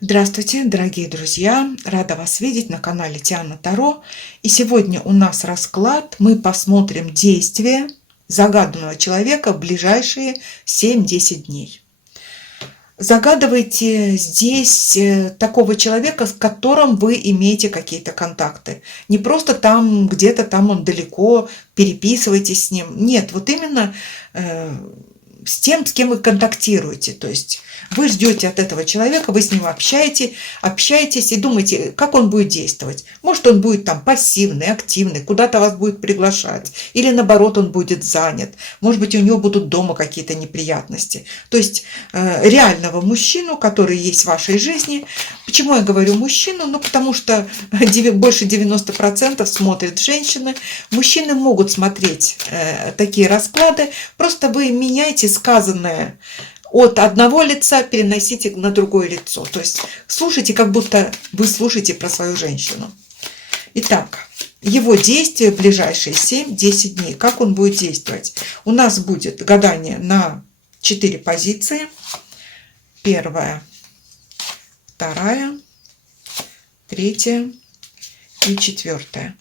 Здравствуйте, дорогие друзья! Рада вас видеть на канале Тиана Таро. И сегодня у нас расклад. Мы посмотрим действия загаданного человека в ближайшие 7-10 дней. Загадывайте здесь такого человека, с которым вы имеете какие-то контакты. Не просто там, где-то там он далеко, переписывайтесь с ним. Нет, вот именно с тем, с кем вы контактируете. То есть вы ждете от этого человека, вы с ним общаетесь и думаете, как он будет действовать. Может, он будет там пассивный, активный, куда-то вас будет приглашать. Или наоборот, он будет занят. Может быть, у него будут дома какие-то неприятности. То есть реального мужчину, который есть в вашей жизни. Почему я говорю мужчину? Ну, потому что больше 90% смотрят женщины. Мужчины могут смотреть такие расклады. Просто вы меняете сказанное от одного лица, переносите на другое лицо. То есть слушайте, как будто вы слушаете про свою женщину. Итак, его действия в ближайшие 7-10 дней. Как он будет действовать? У нас будет гадание на 4 позиции. Первая, вторая, третья и четвертая.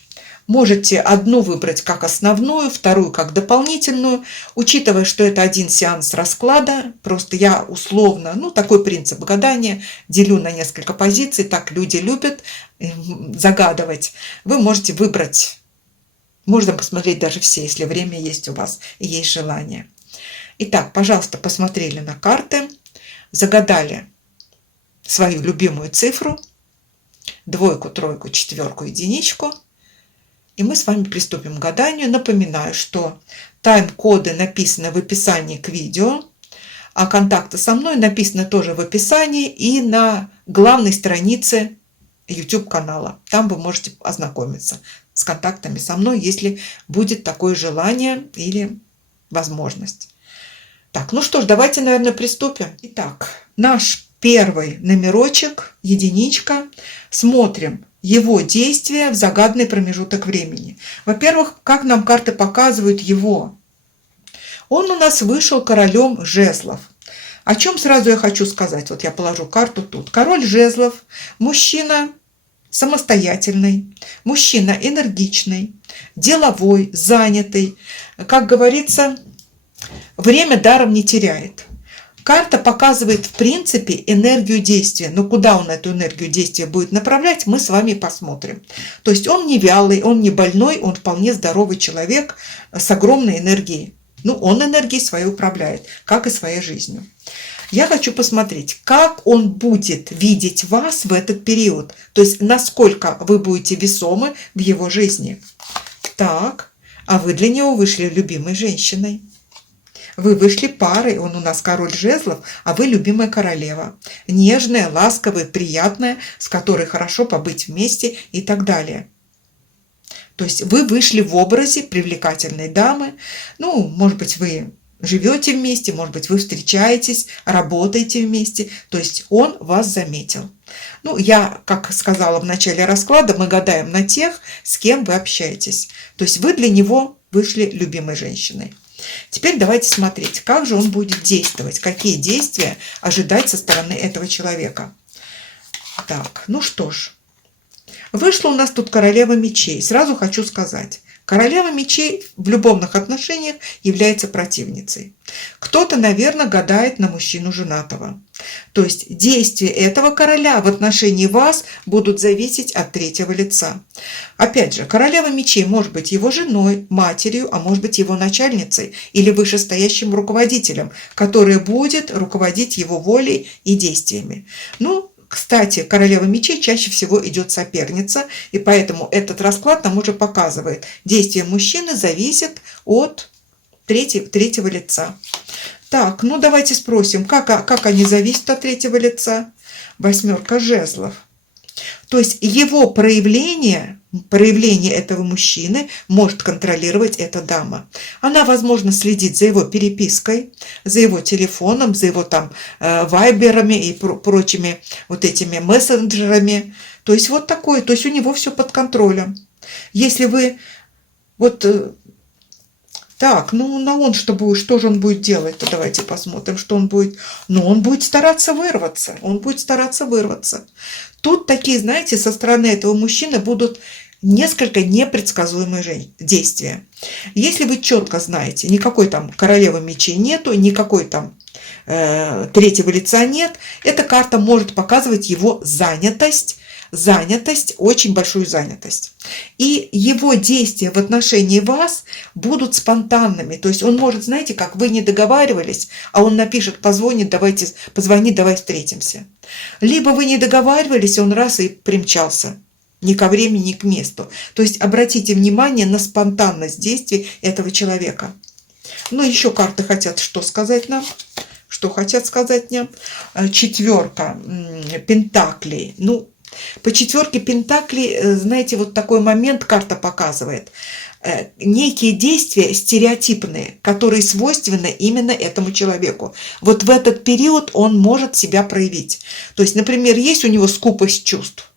Можете одну выбрать как основную, вторую как дополнительную, учитывая, что это один сеанс расклада. Просто я условно, такой принцип гадания, делю на несколько позиций, так люди любят загадывать. Вы можете выбрать, можно посмотреть даже все, если время есть у вас и есть желание. Итак, пожалуйста, посмотрели на карты, загадали свою любимую цифру, двойку, тройку, четверку, единичку. И мы с вами приступим к гаданию. Напоминаю, что тайм-коды написаны в описании к видео, а контакты со мной написаны тоже в описании и на главной странице YouTube канала. Там вы можете ознакомиться с контактами со мной, если будет такое желание или возможность. Так, ну что ж, давайте, наверное, приступим. Итак, наш первый номерочек, единичка. Смотрим его действия в загаданный промежуток времени. Во-первых, как нам карты показывают его. Он у нас вышел королем жезлов. О чем сразу я хочу сказать? Вот я положу карту тут. Король жезлов, мужчина самостоятельный, мужчина энергичный, деловой, занятый. Как говорится, время даром не теряет. Карта показывает, в принципе, энергию действия. Но куда он эту энергию действия будет направлять, мы с вами посмотрим. То есть он не вялый, он не больной, он вполне здоровый человек с огромной энергией. Он энергией своей управляет, как и своей жизнью. Я хочу посмотреть, как он будет видеть вас в этот период. То есть насколько вы будете весомы в его жизни. Так, а вы для него вышли любимой женщиной. Вы вышли парой, он у нас король жезлов, а вы любимая королева. Нежная, ласковая, приятная, с которой хорошо побыть вместе и так далее. То есть вы вышли в образе привлекательной дамы. Может быть, вы живете вместе, может быть, вы встречаетесь, работаете вместе. То есть он вас заметил. Я, как сказала в начале расклада, мы гадаем на тех, с кем вы общаетесь. То есть вы для него вышли любимой женщиной. Теперь давайте смотреть, как же он будет действовать, какие действия ожидать со стороны этого человека. Так, что ж. Вышла у нас тут королева мечей. Сразу хочу сказать, королева мечей в любовных отношениях является противницей. Кто-то, наверное, гадает на мужчину женатого. То есть действия этого короля в отношении вас будут зависеть от третьего лица. Опять же, королева мечей может быть его женой, матерью, а может быть его начальницей или вышестоящим руководителем, который будет руководить его волей и действиями. Кстати, королева мечей чаще всего идет соперница, и поэтому этот расклад нам уже показывает, действия мужчины зависят от третьего лица. Так, давайте спросим, как они зависят от третьего лица? Восьмерка жезлов. То есть его проявление этого мужчины может контролировать эта дама. Она, возможно, следит за его перепиской, за его телефоном, за его вайберами и прочими вот этими мессенджерами. То есть вот такое, то есть у него все под контролем. Если вы Так, ну на он что будет, что же он будет делать-то? Давайте посмотрим, что он будет. Ну, он будет стараться вырваться. Он будет стараться вырваться. Тут такие, знаете, со стороны этого мужчины будут несколько непредсказуемые действия. Если вы четко знаете, никакой там королевы мечей нету, никакой там третьего лица нет, эта карта может показывать его занятость, очень большую занятость. И его действия в отношении вас будут спонтанными. То есть он может, знаете, как вы не договаривались, а он напишет, позвонит, позвони, давай встретимся. Либо вы не договаривались, он раз и примчался. Ни ко времени, ни к месту. То есть обратите внимание на спонтанность действий этого человека. Ну, еще карты хотят что сказать нам? Что хотят сказать нам? Четверка пентаклей. Ну, по четверке пентаклей, знаете, вот такой момент карта показывает. Некие действия стереотипные, которые свойственны именно этому человеку. Вот в этот период он может себя проявить. То есть, например, есть у него скупость чувств.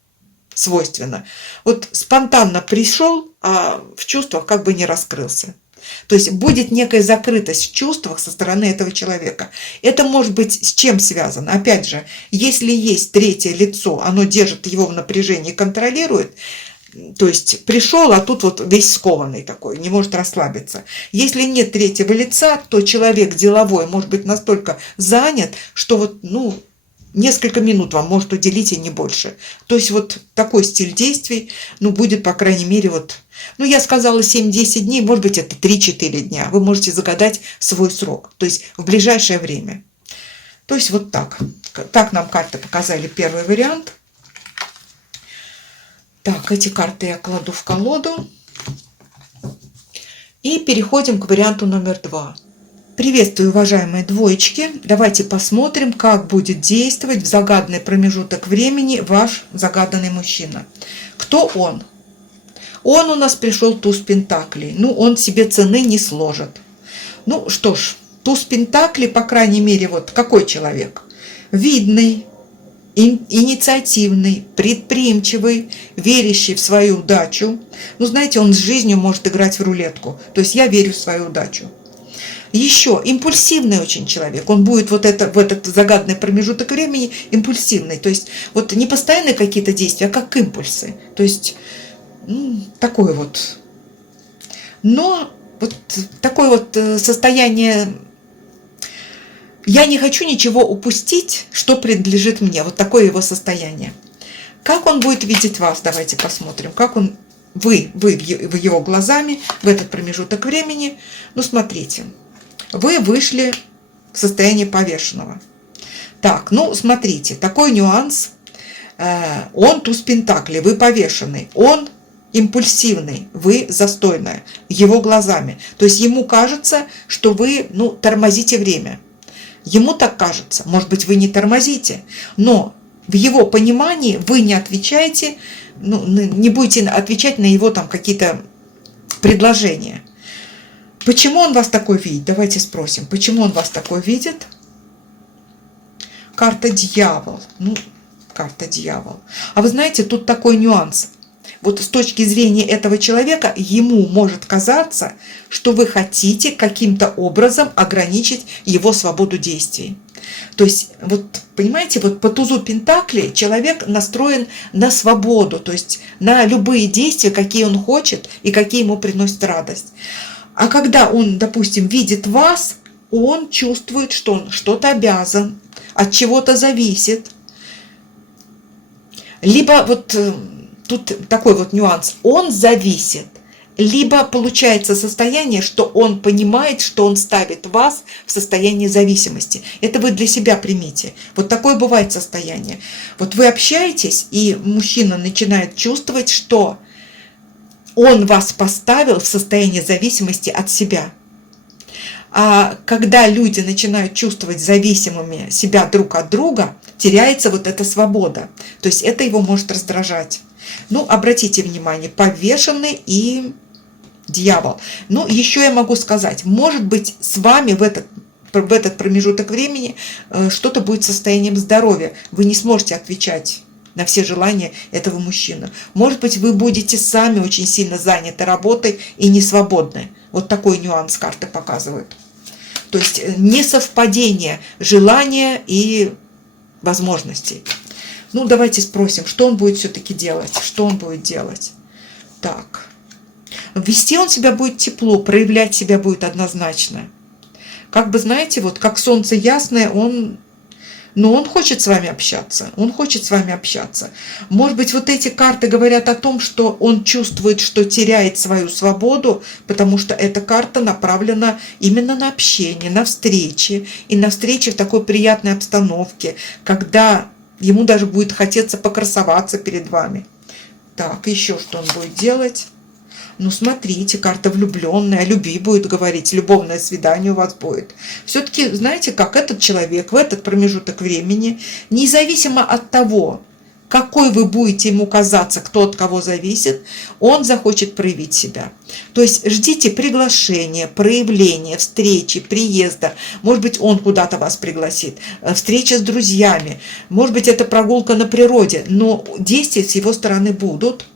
Свойственно. Вот спонтанно пришел, а в чувствах как бы не раскрылся. То есть будет некая закрытость в чувствах со стороны этого человека. Это может быть с чем связано? Опять же, если есть третье лицо, оно держит его в напряжении, контролирует, то есть пришел, а тут вот весь скованный такой, не может расслабиться. Если нет третьего лица, то человек деловой может быть настолько занят, что вот, ну, несколько минут вам может уделить и не больше. То есть вот такой стиль действий, ну, будет, по крайней мере, вот, ну, я сказала 7-10 дней, может быть, это 3-4 дня. Вы можете загадать свой срок, то есть в ближайшее время. То есть вот так. Так нам карты показали первый вариант. Так, эти карты я кладу в колоду. И переходим к варианту номер 2. Приветствую, уважаемые двоечки. Давайте посмотрим, как будет действовать в загаданный промежуток времени ваш загаданный мужчина. Кто он? Он у нас пришел туз пентаклей. Ну, он себе цены не сложит. Ну, что ж, туз пентаклей, по крайней мере, вот какой человек? Видный, инициативный, предприимчивый, верящий в свою удачу. Ну, знаете, он с жизнью может играть в рулетку. То есть я верю в свою удачу. Еще импульсивный очень человек, он будет вот в этот загаданный промежуток времени импульсивный, то есть вот не постоянные какие-то действия, а как импульсы, то есть такое вот. Но вот такое вот состояние, я не хочу ничего упустить, что принадлежит мне, вот такое его состояние. Как он будет видеть вас, давайте посмотрим, как он, вы в его глазами в этот промежуток времени, ну смотрите. Вы вышли в состояние повешенного. Так, ну, смотрите, такой нюанс. Он туз пентаклей, вы повешенный. Он импульсивный, вы застойная, его глазами. То есть ему кажется, что вы, ну, тормозите время. Ему так кажется. Может быть, вы не тормозите, но в его понимании вы не отвечаете, ну, не будете отвечать на его там какие-то предложения. Почему он вас такой видит? Давайте спросим, почему он вас такой видит? Карта дьявол. Ну, карта дьявол. А вы знаете, тут такой нюанс. Вот с точки зрения этого человека, ему может казаться, что вы хотите каким-то образом ограничить его свободу действий. То есть, вот понимаете, вот по тузу пентаклей человек настроен на свободу, то есть на любые действия, какие он хочет и какие ему приносят радость. А когда он, допустим, видит вас, он чувствует, что он что-то обязан, от чего-то зависит. Либо вот тут такой вот нюанс, он зависит. Либо получается состояние, что он понимает, что он ставит вас в состояние зависимости. Это вы для себя примите. Вот такое бывает состояние. Вот вы общаетесь, и мужчина начинает чувствовать, что он вас поставил в состояние зависимости от себя. А когда люди начинают чувствовать зависимыми себя друг от друга, теряется вот эта свобода. То есть это его может раздражать. Ну, обратите внимание, повешенный и дьявол. Ну, еще я могу сказать, может быть, с вами в этот промежуток времени что-то будет состоянием здоровья. Вы не сможете отвечать на все желания этого мужчины. Может быть, вы будете сами очень сильно заняты работой и не свободны. Вот такой нюанс карты показывают. То есть несовпадение желания и возможностей. Ну, давайте спросим, что он будет все-таки делать. Что он будет делать? Так. Вести он себя будет тепло, проявлять себя будет однозначно. Как бы, знаете, вот как солнце ясное, но он хочет с вами общаться. Он хочет с вами общаться. Может быть, вот эти карты говорят о том, что он чувствует, что теряет свою свободу, потому что эта карта направлена именно на общение, на встречи. И на встречи в такой приятной обстановке, когда ему даже будет хотеться покрасоваться перед вами. Так, еще что он будет делать? Ну, смотрите, карта влюбленная, о любви будет говорить, любовное свидание у вас будет. Все-таки, знаете, как этот человек в этот промежуток времени, независимо от того, какой вы будете ему казаться, кто от кого зависит, он захочет проявить себя. То есть ждите приглашения, проявления, встречи, приезда. Может быть, он куда-то вас пригласит, встреча с друзьями. Может быть, это прогулка на природе, но действия с его стороны будут.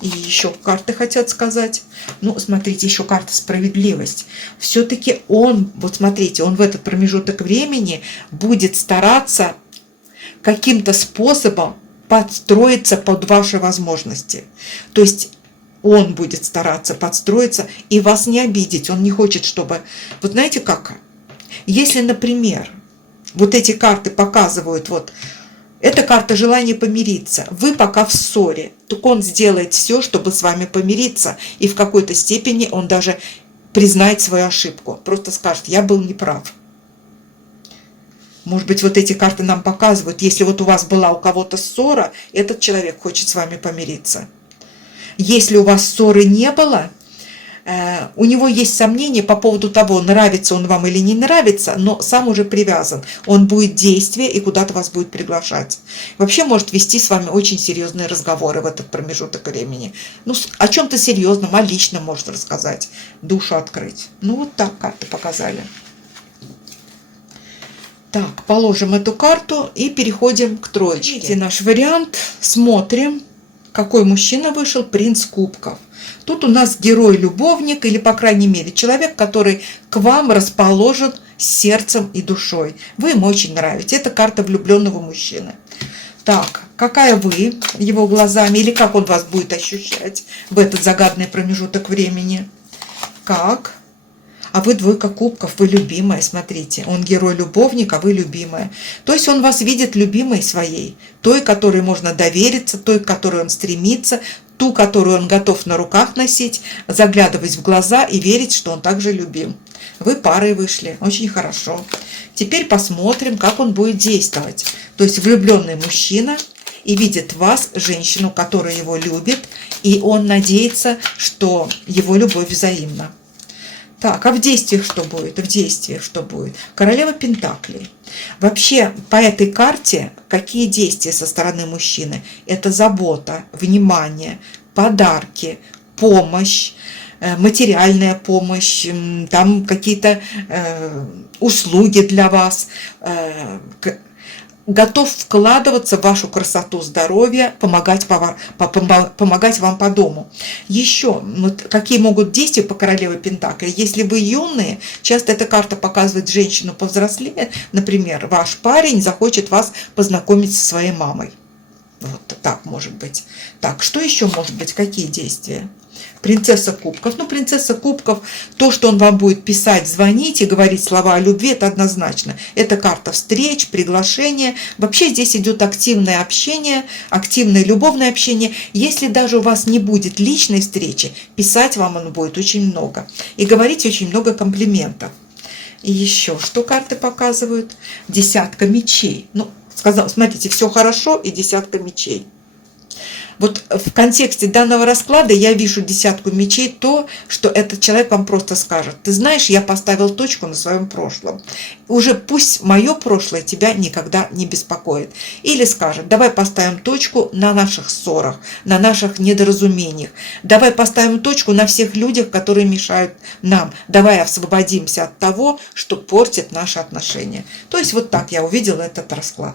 И еще карты хотят сказать. Ну, смотрите, еще карта справедливость. Все-таки он, вот смотрите, он в этот промежуток времени будет стараться каким-то способом подстроиться под ваши возможности. То есть он будет стараться подстроиться и вас не обидеть. Он не хочет, чтобы... Вот знаете как? Если, например, вот эти карты показывают вот... Это карта желания помириться. Вы пока в ссоре. Так он сделает все, чтобы с вами помириться. И в какой-то степени он даже признает свою ошибку. Просто скажет, я был неправ. Может быть, вот эти карты нам показывают, если вот у вас была у кого-то ссора, этот человек хочет с вами помириться. Если у вас ссоры не было, у него есть сомнения по поводу того, нравится он вам или не нравится, но сам уже привязан. Он будет действие и куда-то вас будет приглашать. Вообще может вести с вами очень серьезные разговоры в этот промежуток времени. Ну, о чем-то серьезном, о личном может рассказать, душу открыть. Ну, вот так карты показали. Так, положим эту карту и переходим к троечке. Видите наш вариант, смотрим, какой мужчина вышел, принц кубков. Тут у нас герой-любовник, или, по крайней мере, человек, который к вам расположен сердцем и душой. Вы ему очень нравитесь. Это карта влюбленного мужчины. Так, какая вы его глазами, или как он вас будет ощущать в этот загадный промежуток времени? Как? А вы двойка кубков, вы любимая, смотрите. Он герой-любовник, а вы любимая. То есть он вас видит любимой своей. Той, которой можно довериться, той, к которой он стремится, ту, которую он готов на руках носить, заглядывать в глаза и верить, что он также любим. Вы парой вышли, очень хорошо. Теперь посмотрим, как он будет действовать. То есть влюбленный мужчина и видит вас, женщину, которая его любит, и он надеется, что его любовь взаимна. Так, а в действиях что будет? В действиях что будет? Королева Пентаклей. Вообще, по этой карте, какие действия со стороны мужчины? Это забота, внимание, подарки, помощь, материальная помощь, там какие-то услуги для вас, готов вкладываться в вашу красоту, здоровье, помогать вам по дому. Еще, вот какие могут действия по королеве Пентаклей? Если вы юные, часто эта карта показывает женщину повзрослее, например, ваш парень захочет вас познакомить со своей мамой. Вот так может быть. Так, что еще может быть? Какие действия? Принцесса кубков. Ну, принцесса кубков, то, что он вам будет писать, звонить и говорить слова о любви, это однозначно. Это карта встреч, приглашения. Вообще здесь идет активное общение, активное любовное общение. Если даже у вас не будет личной встречи, писать вам он будет очень много. И говорить очень много комплиментов. И еще, что карты показывают? Десятка мечей. Ну, сказал, смотрите, все хорошо и десятка мечей. Вот в контексте данного расклада я вижу десятку мечей, то, что этот человек вам просто скажет. Ты знаешь, я поставил точку на своем прошлом. Уже пусть мое прошлое тебя никогда не беспокоит. Или скажет, давай поставим точку на наших ссорах, на наших недоразумениях. Давай поставим точку на всех людях, которые мешают нам. Давай освободимся от того, что портит наши отношения. То есть вот так я увидела этот расклад.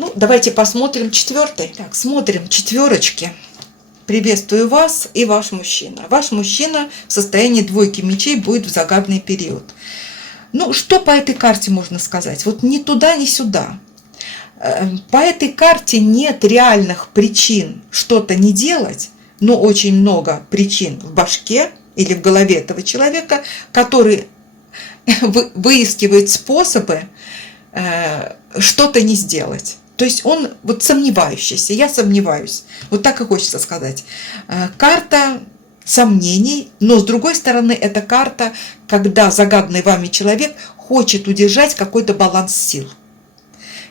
Ну, давайте посмотрим четвертый. Так, смотрим четверочки. Приветствую вас и ваш мужчина. Ваш мужчина в состоянии двойки мечей будет в загадный период. Ну, что по этой карте можно сказать? Вот ни туда, ни сюда. По этой карте нет реальных причин что-то не делать, но очень много причин в башке или в голове этого человека, который выискивает способы что-то не сделать. То есть он вот сомневающийся, я сомневаюсь. Вот так и хочется сказать. Карта сомнений, но с другой стороны, это карта, когда загаданный вами человек хочет удержать какой-то баланс сил.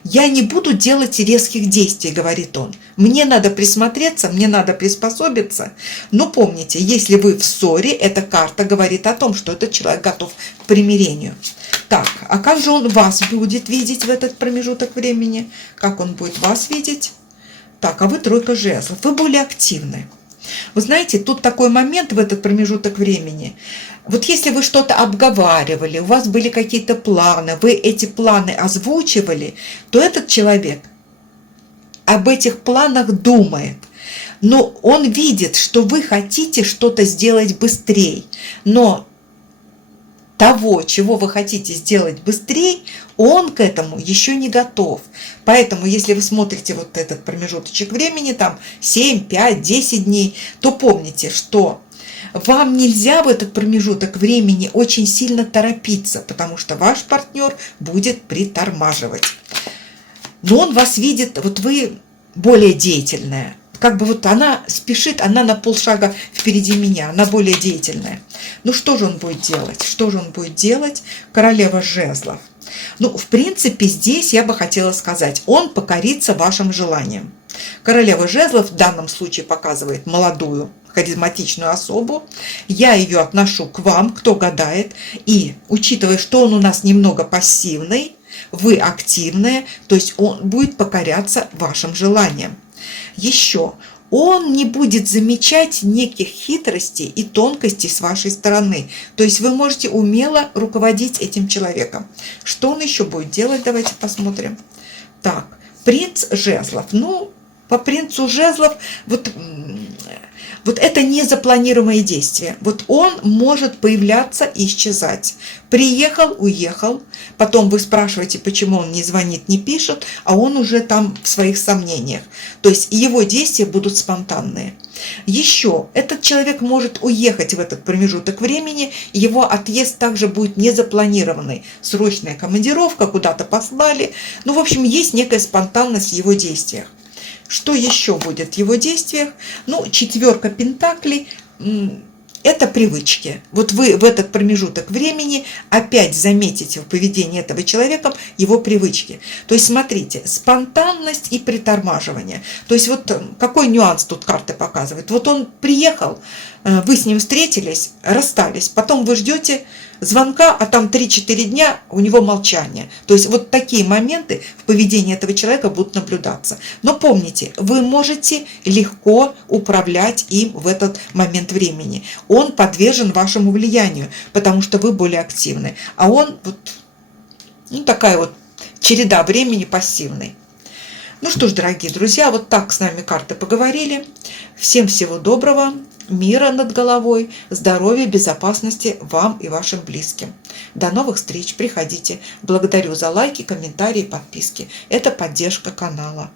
«Я не буду делать резких действий», — говорит он. «Мне надо присмотреться, мне надо приспособиться». Но помните, если вы в ссоре, эта карта говорит о том, что этот человек готов к примирению. Так, а как же он вас будет видеть в этот промежуток времени? Как он будет вас видеть? Так, а вы тройка жезлов, вы более активны. Вы знаете, тут такой момент в этот промежуток времени. Вот если вы что-то обговаривали, у вас были какие-то планы, вы эти планы озвучивали, то этот человек об этих планах думает. Но он видит, что вы хотите что-то сделать быстрее. Но того, чего вы хотите сделать быстрее, он к этому еще не готов. Поэтому, если вы смотрите вот этот промежуточек времени, там 7, 5, 10 дней, то помните, что вам нельзя в этот промежуток времени очень сильно торопиться, потому что ваш партнер будет притормаживать. Но он вас видит, вот вы более деятельная. Как бы вот она спешит, она на полшага впереди меня, она более деятельная. Ну что же он будет делать? Что же он будет делать? Королева жезлов. Ну, в принципе, здесь я бы хотела сказать, он покорится вашим желаниям. Королева жезлов в данном случае показывает молодую, харизматичную особу. Я ее отношу к вам, кто гадает. И, учитывая, что он у нас немного пассивный, вы активная, то есть он будет покоряться вашим желаниям. Еще он не будет замечать неких хитростей и тонкостей с вашей стороны. То есть вы можете умело руководить этим человеком. Что он еще будет делать? Давайте посмотрим. Так, принц жезлов. Ну, по принцу жезлов вот это незапланируемое действие. Вот он может появляться и исчезать. Приехал, уехал. Потом вы спрашиваете, почему он не звонит, не пишет, а он уже там в своих сомнениях. То есть его действия будут спонтанные. Еще этот человек может уехать в этот промежуток времени, его отъезд также будет незапланированный. Срочная командировка, куда-то послали. Ну, в общем, есть некая спонтанность в его действиях. Что еще будет в его действиях? Ну, четверка пентаклей – это привычки. Вот вы в этот промежуток времени опять заметите в поведении этого человека его привычки. То есть, смотрите, спонтанность и притормаживание. То есть, вот какой нюанс тут карты показывает. Вот он приехал, вы с ним встретились, расстались, потом вы ждете звонка, а там 3-4 дня у него молчание. То есть вот такие моменты в поведении этого человека будут наблюдаться. Но помните, вы можете легко управлять им в этот момент времени. Он подвержен вашему влиянию, потому что вы более активны. А он вот, ну, такая вот череда времени пассивный. Ну что ж, дорогие друзья, вот так с нами карты поговорили. Всем всего доброго, мира над головой, здоровья, безопасности вам и вашим близким. До новых встреч, приходите. Благодарю за лайки, комментарии, подписки. Это поддержка канала.